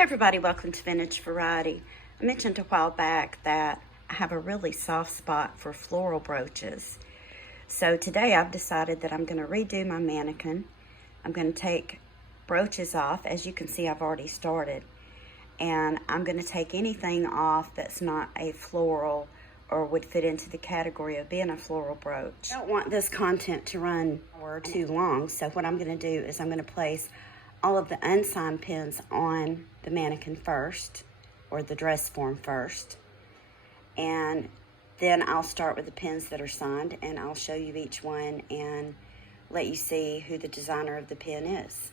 Hey everybody, welcome to Vintage Variety. I mentioned a while back that I have a really soft spot for floral brooches. So today I've decided that I'm going to redo my mannequin. I'm going to take brooches off. As you can see, I've already started. And I'm going to take anything off that's not a floral or would fit into the category of being a floral brooch. I don't want this content to run too long, so what I'm going to do is I'm going to place all of the unsigned pins on the mannequin first, or the dress form first, and then I'll start with the pins that are signed, and I'll show you each one and let you see who the designer of the pin is.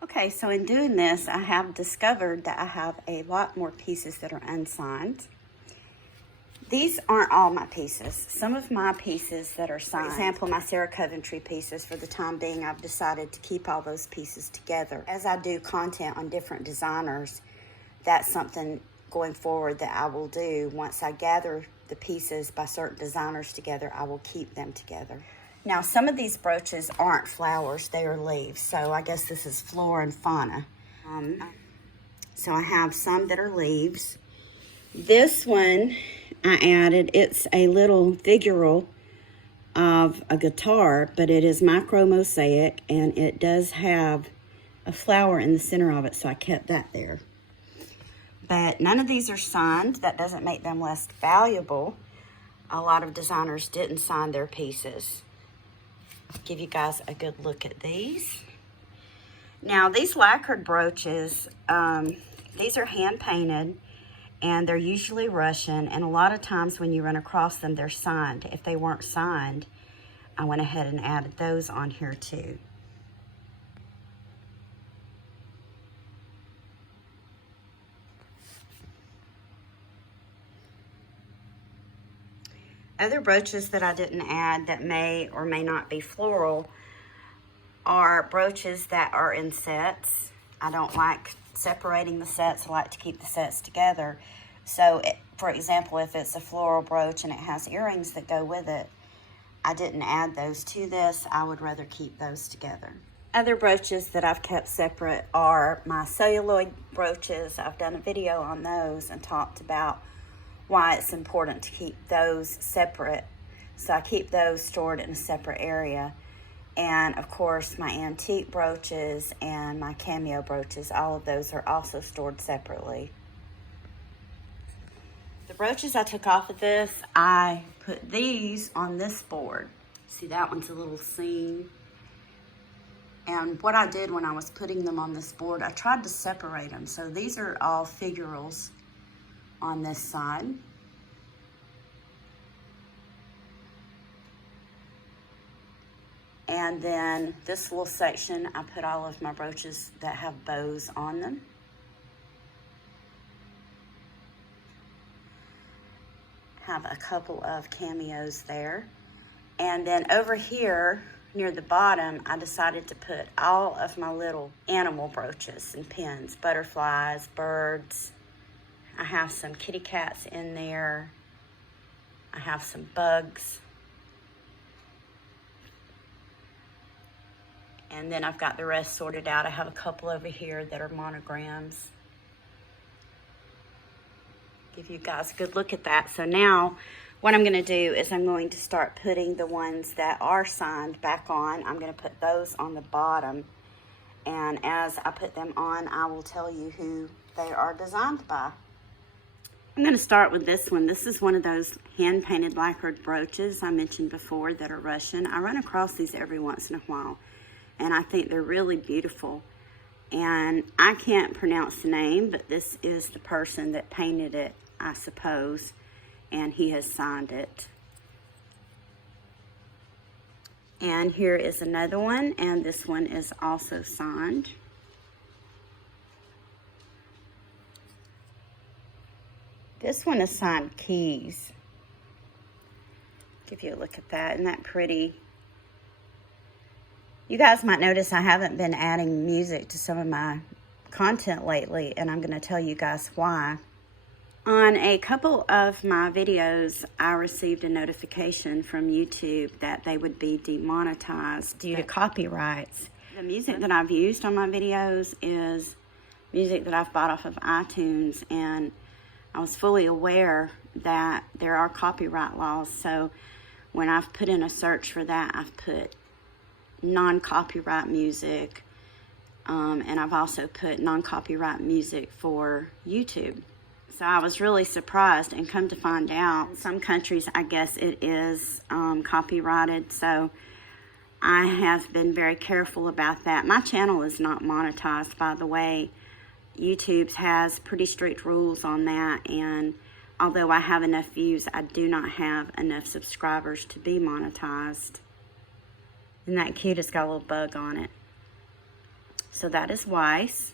Okay, so in doing this, I have discovered that I have a lot more pieces that are unsigned. These aren't all my pieces. Some of my pieces that are signed, for example, my Sarah Coventry pieces, for the time being, I've decided to keep all those pieces together. As I do content on different designers, that's something going forward that I will do. Once I gather the pieces by certain designers together, I will keep them together. Now, some of these brooches aren't flowers, they are leaves. So I guess this is flora and fauna. So I have some that are leaves. This one I added, it's a little figural of a guitar, but it is micro mosaic and it does have a flower in the center of it, so I kept that there. But none of these are signed. That doesn't make them less valuable. A lot of designers didn't sign their pieces. I'll give you guys a good look at these. Now, these lacquered brooches, these are hand painted. And they're usually Russian, and a lot of times when you run across them, they're signed. If they weren't signed, I went ahead and added those on here too. Other brooches that I didn't add that may or may not be floral are brooches that are in sets. I don't like separating the sets. I like to keep the sets together. So, for example, if it's a floral brooch and it has earrings that go with it, I didn't add those to this. I would rather keep those together. Other brooches that I've kept separate are my celluloid brooches. I've done a video on those and talked about why it's important to keep those separate. So I keep those stored in a separate area. And of course, my antique brooches and my cameo brooches, all of those are also stored separately. The brooches I took off of this, I put these on this board. See, that one's a little seam. And what I did when I was putting them on this board, I tried to separate them. So these are all figurals on this side. And then this little section, I put all of my brooches that have bows on them. Have a couple of cameos there. And then over here, near the bottom, I decided to put all of my little animal brooches and pins, butterflies, birds. I have some kitty cats in there. I have some bugs. And then I've got the rest sorted out. I have a couple over here that are monograms. Give you guys a good look at that. So now what I'm going to do is I'm going to start putting the ones that are signed back on. I'm going to put those on the bottom. And as I put them on, I will tell you who they are designed by. I'm going to start with this one. This is one of those hand-painted lacquered brooches I mentioned before that are Russian. I run across these every once in a while, and I think they're really beautiful. And I can't pronounce the name, but this is the person that painted it, I suppose, and he has signed it. And here is another one, and this one is also signed. This one is signed Keys. Give you a look at that. Isn't that pretty? You guys might notice I haven't been adding music to some of my content lately, and I'm going to tell you guys why. On a couple of my videos, I received a notification from YouTube that they would be demonetized due to copyrights. The music that I've used on my videos is music that I've bought off of iTunes, and I was fully aware that there are copyright laws. So when I've put in a search for that, I've put non-copyright music, and I've also put non-copyright music for YouTube. So I was really surprised, and come to find out, in some countries, I guess it is copyrighted. So I have been very careful about that. My channel is not monetized, by the way. YouTube has pretty strict rules on that, and although I have enough views, I do not have enough subscribers to be monetized. Isn't that cute? It's got a little bug on it. So that is Weiss.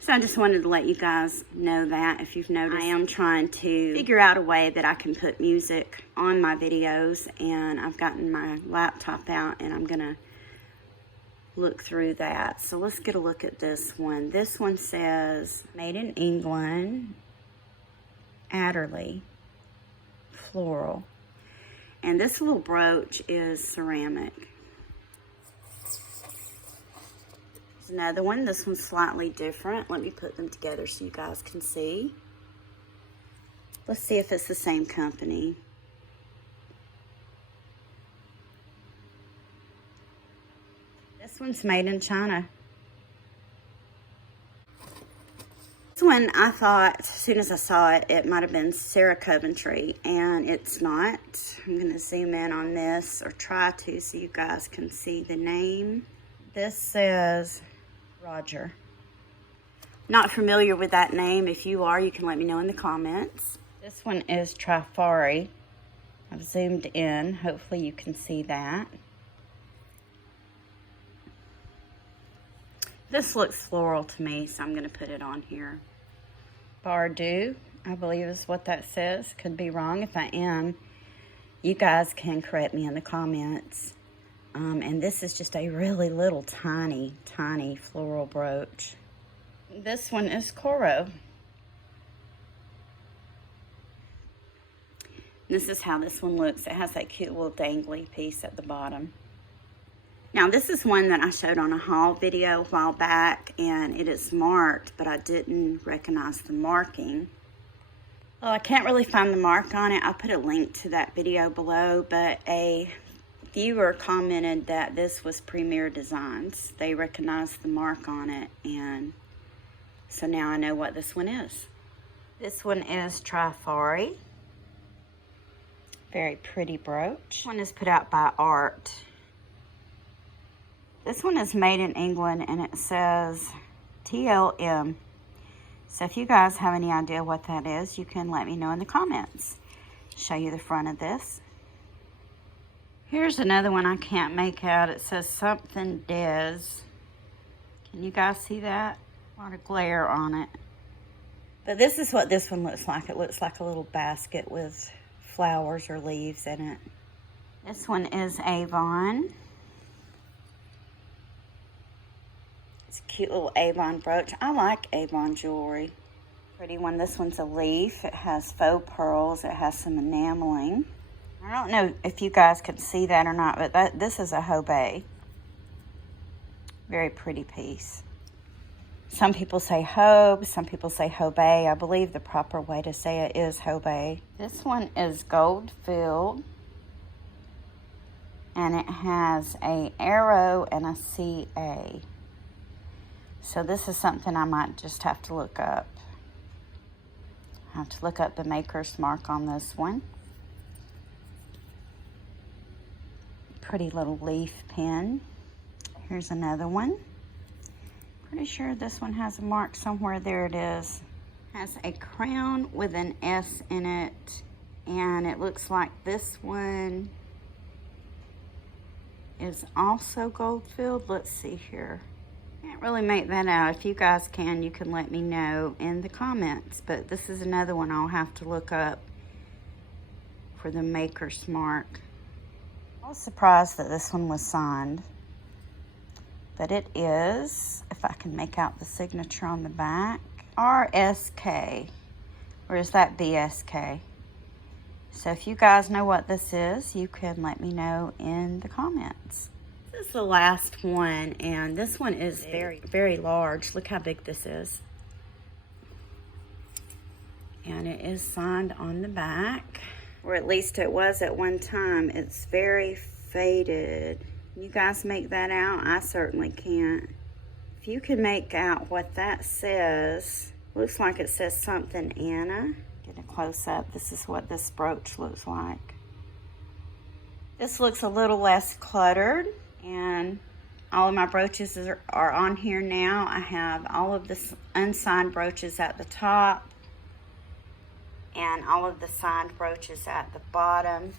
So I just wanted to let you guys know that. If you've noticed, I am trying to figure out a way that I can put music on my videos, and I've gotten my laptop out and I'm gonna look through that. So let's get a look at this one. This one says made in England, Adderley, Floral. And this little brooch is ceramic. There's another one. This one's slightly different. Let me put them together so you guys can see. Let's see if it's the same company. This one's made in China. This one, I thought, as soon as I saw it, it might have been Sarah Coventry, and it's not. I'm going to zoom in on this, or try to, so you guys can see the name. This says Roger. Not familiar with that name. If you are, you can let me know in the comments. This one is Trifari. I've zoomed in. Hopefully you can see that. This looks floral to me, so I'm going to put it on here. Bardu, I believe is what that says. Could be wrong. If I am, you guys can correct me in the comments. And this is just a really little tiny, tiny floral brooch. This one is Coro. This is how this one looks. It has that cute little dangly piece at the bottom. Now, this is one that I showed on a haul video a while back, and it is marked, but I didn't recognize the marking. Well, I can't really find the mark on it. I'll put a link to that video below, but a viewer commented that this was Premier Designs. They recognized the mark on it, and so now I know what this one is. This one is Trifari. Very pretty brooch. This one is put out by Art. This one is made in England, and it says TLM. So if you guys have any idea what that is, you can let me know in the comments. Show you the front of this. Here's another one I can't make out. It says something Des. Can you guys see that? A lot of glare on it. But this is what this one looks like. It looks like a little basket with flowers or leaves in it. This one is Avon. It's a cute little Avon brooch. I like Avon jewelry. Pretty one. This one's a leaf. It has faux pearls. It has some enameling. I don't know if you guys can see that or not, but this is a Hobey. Very pretty piece. Some people say Hobe, some people say Hobey. I believe the proper way to say it is Hobey. This one is gold filled, and it has a arrow and a CA. So this is something I might just have to look up. I have to look up the maker's mark on this one. Pretty little leaf pin. Here's another one. Pretty sure this one has a mark somewhere. There it is. Has a crown with an S in it, and it looks like this one is also gold filled. Let's see here. Can't really make that out. If you guys can, you can let me know in the comments. But this is another one I'll have to look up for the maker's mark. I was surprised that this one was signed, but it is, if I can make out the signature on the back, RSK, or is that BSK? So if you guys know what this is, you can let me know in the comments. This is the last one, and this one is very, very large. Look how big this is. And it is signed on the back, or at least it was at one time. It's very faded. You guys make that out? I certainly can't. If you can make out what that says, looks like it says something Anna. Get a close up. This is what this brooch looks like. This looks a little less cluttered, and all of my brooches are on here now. I have all of the unsigned brooches at the top and all of the signed brooches at the bottom.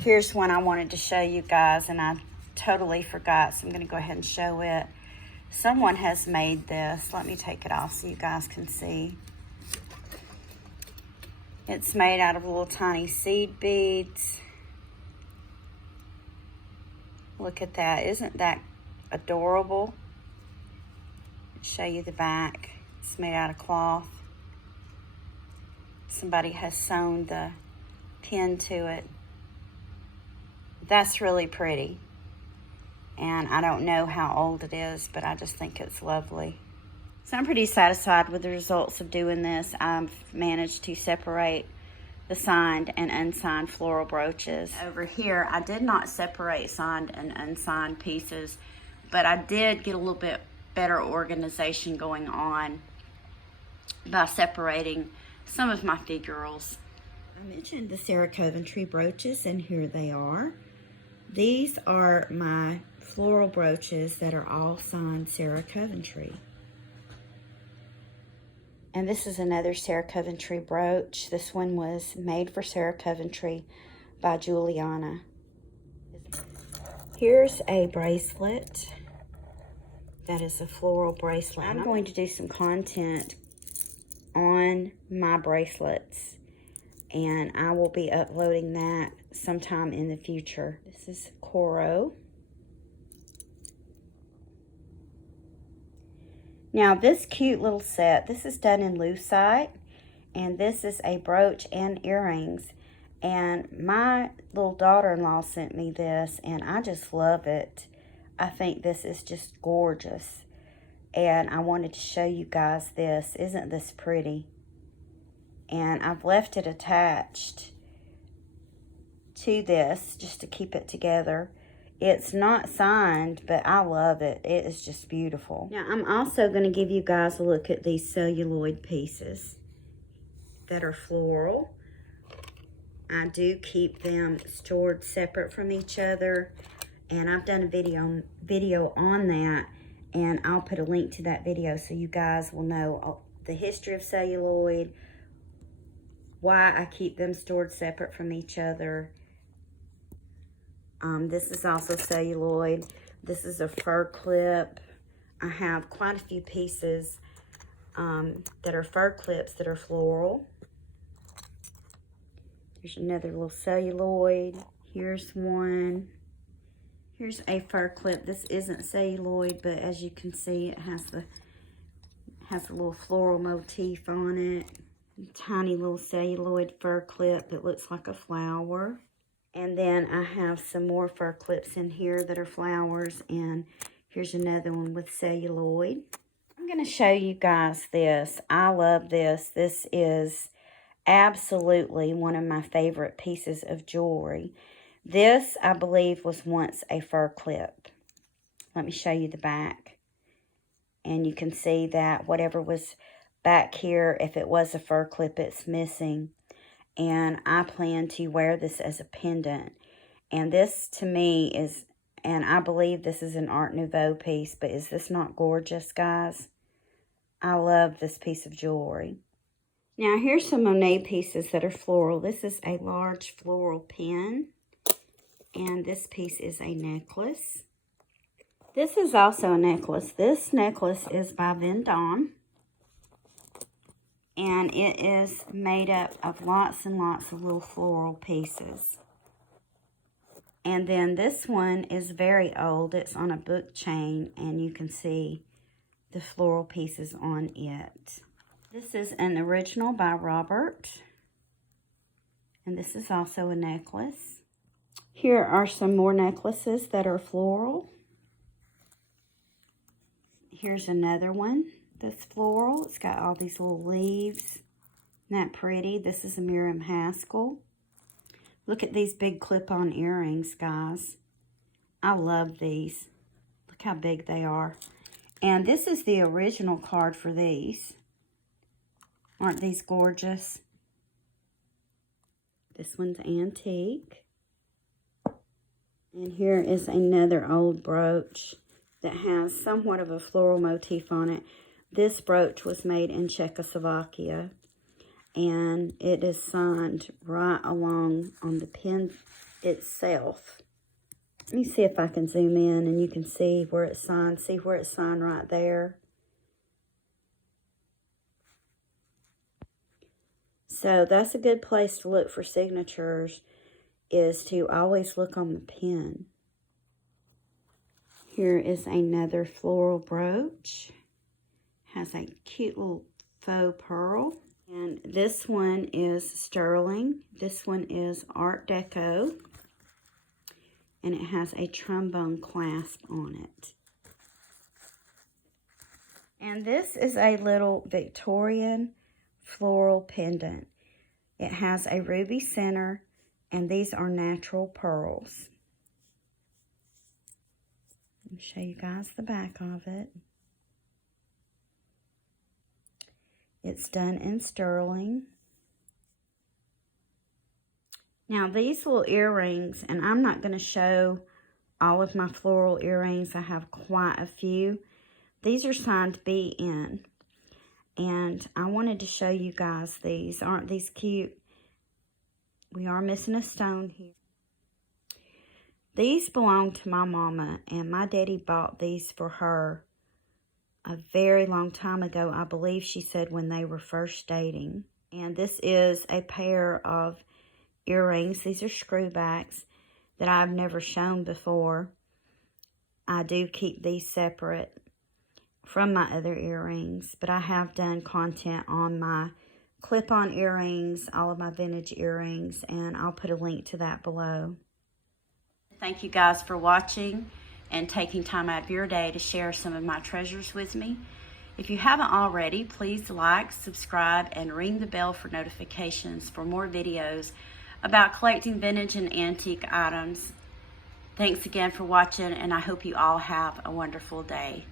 Here's one I wanted to show you guys, and I totally forgot, so I'm going to go ahead and show it. Someone has made this. Let me take it off so you guys can see. It's made out of little tiny seed beads. Look at that. Isn't that adorable? I'll show you the back. It's made out of cloth. Somebody has sewn the pin to it. That's really pretty. And I don't know how old it is, but I just think it's lovely. So I'm pretty satisfied with the results of doing this. I've managed to separate the signed and unsigned floral brooches. Over here, I did not separate signed and unsigned pieces, but I did get a little bit better organization going on by separating some of my figurals. I mentioned the Sarah Coventry brooches, and here they are. These are my floral brooches that are all signed Sarah Coventry. And this is another Sarah Coventry brooch. This one was made for Sarah Coventry by Juliana. Here's a bracelet. That is a floral bracelet. I'm going to do some content on my bracelets, and I will be uploading that sometime in the future. This is Coro. Now this cute little set, this is done in lucite, and this is a brooch and earrings, and my little daughter-in-law sent me this, and I just love it. I think this is just gorgeous, and I wanted to show you guys this. Isn't this pretty? And I've left it attached to this just to keep it together. It's not signed, but I love it. It is just beautiful. Now, I'm also going to give you guys a look at these celluloid pieces that are floral. I do keep them stored separate from each other, and I've done a video on that, and I'll put a link to that video so you guys will know the history of celluloid, why I keep them stored separate from each other. This is also celluloid. This is a fur clip. I have quite a few pieces that are fur clips that are floral. Here's another little celluloid. Here's one. Here's a fur clip. This isn't celluloid, but as you can see, it has a little floral motif on it. Tiny little celluloid fur clip that looks like a flower. And then I have some more fur clips in here that are flowers, and here's another one with celluloid. I'm going to show you guys this. I love this. This is absolutely one of my favorite pieces of jewelry. This, I believe, was once a fur clip. Let me show you the back. And you can see that whatever was back here, if it was a fur clip, it's missing. And I plan to wear this as a pendant. And this, to me, is, and I believe this is an Art Nouveau piece, but is this not gorgeous, guys? I love this piece of jewelry. Now, here's some Monet pieces that are floral. This is a large floral pin, and this piece is a necklace. This is also a necklace. This necklace is by Vendôme. And it is made up of lots and lots of little floral pieces. And then this one is very old. It's on a book chain, and you can see the floral pieces on it. This is an original by Robert. And this is also a necklace. Here are some more necklaces that are floral. Here's another one that's floral. It's got all these little leaves. Isn't that pretty? This is a Miriam Haskell. Look at these big clip-on earrings, guys. I love these. Look how big they are. And this is the original card for these. Aren't these gorgeous? This one's antique. And here is another old brooch that has somewhat of a floral motif on it. This brooch was made in Czechoslovakia, and it is signed right along on the pin itself. Let me see if I can zoom in and you can see where it's signed. See where it's signed right there? So that's a good place to look for signatures, is to always look on the pin. Here is another floral brooch. Has a cute little faux pearl. And this one is sterling. This one is Art Deco. And it has a trombone clasp on it. And this is a little Victorian floral pendant. It has a ruby center, and these are natural pearls. I'll show you guys the back of it. It's done in sterling. Now these little earrings, and I'm not going to show all of my floral earrings. I have quite a few. These are signed BN. And I wanted to show you guys these. Aren't these cute? We are missing a stone here. These belong to my mama, and my daddy bought these for her a very long time ago. I believe she said when they were first dating. And this is a pair of earrings. These are screwbacks that I've never shown before. I do keep these separate from my other earrings, but I have done content on my clip-on earrings, all of my vintage earrings, and I'll put a link to that below. Thank you guys for watching and taking time out of your day to share some of my treasures with me. If you haven't already, please like, subscribe, and ring the bell for notifications for more videos about collecting vintage and antique items. Thanks again for watching, and I hope you all have a wonderful day.